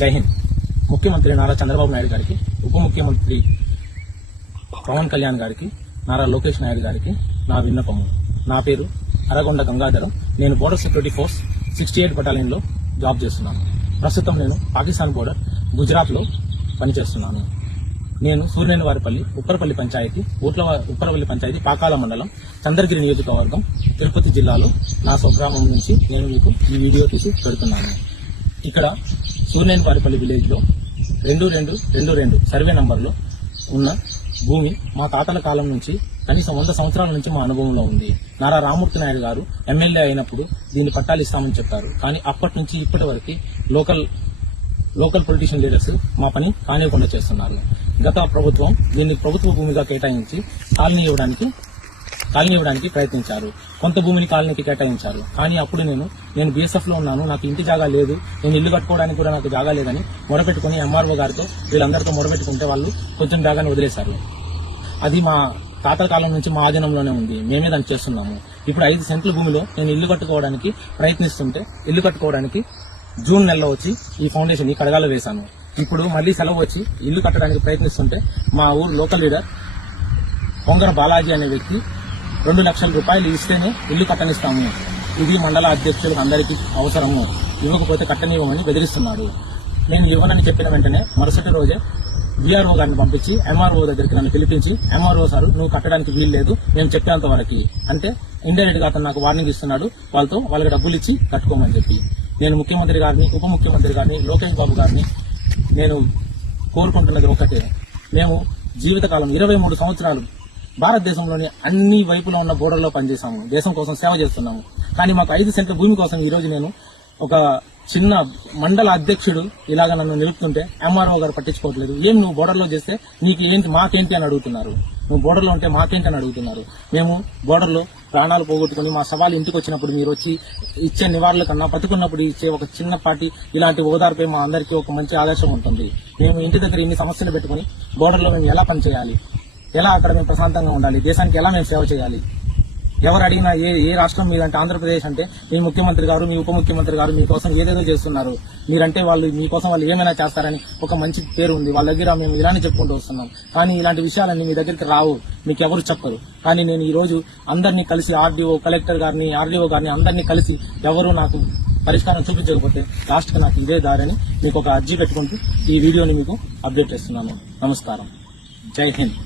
జై హింద్. ముఖ్యమంత్రి నారా చంద్రబాబు నాయుడు గారికి, ఉప ముఖ్యమంత్రి పవన్ కళ్యాణ్ గారికి, నారా లోకేష్ నాయుడు గారికి నా విన్నపము. నా పేరు అరగొండ గంగాధరం. నేను బోర్డర్ సెక్యూరిటీ ఫోర్స్ 68 బటాలియన్లో జాబ్ చేస్తున్నాను. ప్రస్తుతం నేను పాకిస్తాన్ బోర్డర్ గుజరాత్లో పనిచేస్తున్నాను. నేను సూర్యనేనివారిపల్లి ఉప్పరపల్లి పంచాయతీ ఉప్పరపల్లి పంచాయతీ పాకాల మండలం చంద్రగిరి నియోజకవర్గం తిరుపతి జిల్లాలో నా స్వగ్రామం నుంచి నేను మీకు ఈ వీడియో తీసి పెడుతున్నాను. ఇక్కడ సూర్యనేనివారిపల్లి విలేజ్ లో 2222 సర్వే నంబర్లో ఉన్న భూమి మా తాతల కాలం నుంచి కనీసం 100 సంవత్సరాల నుంచి మా అనుభవంలో ఉంది. నారా రామ్మూర్తి నాయుడు గారు ఎమ్మెల్యే అయినప్పుడు దీన్ని పట్టాలు ఇస్తామని చెప్పారు. కానీ అప్పటి నుంచి ఇప్పటి వరకు లోకల్ పొలిటీషియన్ లీడర్స్ మా పని కానివ్వకుండా చేస్తున్నారు. గత ప్రభుత్వం దీన్ని ప్రభుత్వ భూమిగా కేటాయించి కాలనీ ఇవ్వడానికి ప్రయత్నించారు. కొంత భూమిని కాలనీకి కేటాయించారు. కానీ అప్పుడు నేను బీఎస్ఎఫ్ లో ఉన్నాను, నాకు ఇంటి జాగా లేదు, నేను ఇల్లు కట్టుకోవడానికి కూడా నాకు జాగా లేదని మొరపెట్టుకుని ఎంఆర్ఓ గారితో వీళ్ళందరితో మొరపెట్టుకుంటే వాళ్ళు కొంచెం జాగాని వదిలేశారు. అది మా తాతల కాలం నుంచి మా ఆధీనంలోనే ఉంది. మేమే దాన్ని చేస్తున్నాము. ఇప్పుడు 5 సెంట్ల భూమిలో నేను ఇల్లు కట్టుకోవడానికి ప్రయత్నిస్తుంటే ఇల్లు కట్టుకోవడానికి జూన్ నెలలో వచ్చి ఈ ఫౌండేషన్ ఈ కడగాలో వేశాను. ఇప్పుడు మళ్లీ సెలవు వచ్చి ఇల్లు కట్టడానికి ప్రయత్నిస్తుంటే మా ఊరు లోకల్ లీడర్ పొంగర బాలాజీ అనే వ్యక్తి 2 లక్షల రూపాయలు ఇస్తేనే ఇల్లు కట్టనిస్తాము, ఇది మండల అధ్యక్షులకు అందరికీ అవసరము, ఇవ్వకపోతే కట్టనివ్వమని బెదిరిస్తున్నాడు. నేను ఇవ్వనని చెప్పిన వెంటనే మరుసటి రోజే వీఆర్ఓ గారిని పంపించి ఎంఆర్ఓ దగ్గరికి నన్ను పిలిపించి, ఎంఆర్ఓ సార్ నువ్వు కట్టడానికి వీలు లేదు, మేము చెప్పేంత వరకు అంటే ఇండైరెక్ట్ గా అతను నాకు వార్నింగ్ ఇస్తున్నాడు. వాళ్ళకి డబ్బులు ఇచ్చి కట్టుకోమని చెప్పి. నేను ముఖ్యమంత్రి గారిని, ఉప ముఖ్యమంత్రి గారిని, లోకేష్ బాబు గారిని నేను కోరుకుంటున్నది ఒకటే. మేము జీవితకాలం 23 సంవత్సరాలు భారతదేశంలోని అన్ని వైపులో ఉన్న బోర్డర్లో పనిచేశాము, దేశం కోసం సేవ చేస్తున్నాము. కానీ మాకు 5 సెంట్ల భూమి కోసం ఈ రోజు నేను ఒక చిన్న మండల అధ్యక్షుడు ఇలాగ నన్ను నిలుపుతుంటే ఎంఆర్ఓ గారు పట్టించుకోవట్లేదు. ఏం నువ్వు బోర్డర్లో చేస్తే నీకు ఏంటి, మాకేంటి అని అడుగుతున్నారు. నువ్వు బోర్డర్లో ఉంటే మాకేంటి అని అడుగుతున్నారు. మేము బోర్డర్లో ప్రాణాలు పోగొట్టుకుని మా సవాలు ఇంటికి వచ్చినప్పుడు మీరు వచ్చి ఇచ్చే నివారణల కన్నా బతుకున్నప్పుడు ఇచ్చే ఒక చిన్నపాటి ఇలాంటి ఓదార్పై మా అందరికీ ఒక మంచి ఆదర్శం ఉంటుంది. మేము ఇంటి దగ్గర ఇన్ని సమస్యలు పెట్టుకుని బోర్డర్లో మేము ఎలా పనిచేయాలి, ఎలా అక్కడ మేము ప్రశాంతంగా ఉండాలి, దేశానికి ఎలా మేము సేవ చేయాలి. ఎవరు అడిగినా ఏ రాష్ట్రం మీదంటే ఆంధ్రప్రదేశ్ అంటే మీ ముఖ్యమంత్రి గారు, మీ ఉప ముఖ్యమంత్రి గారు మీకోసం ఏదేదో చేస్తున్నారు, మీరంటే మీకోసం వాళ్ళు ఏమైనా చేస్తారని ఒక మంచి పేరు ఉంది. వాళ్ళ దగ్గర మేము ఇలానే చెప్పుకుంటూ వస్తున్నాం. కానీ ఇలాంటి విషయాలన్నీ మీ దగ్గరికి రావు, మీకు ఎవరు చెప్పరు. కానీ నేను ఈ రోజు అందరినీ కలిసి ఆర్డీఓ, కలెక్టర్ గారిని, ఆర్డీఓ గారిని అందరినీ కలిసి ఎవరు నాకు పరిష్కారం చూపించకపోతే లాస్ట్ కి నాకు ఇదే దారని మీకు ఒక అర్జీ పెట్టుకుంటూ ఈ వీడియోని మీకు అప్డేట్ చేస్తున్నాను. నమస్కారం. జై హింద్.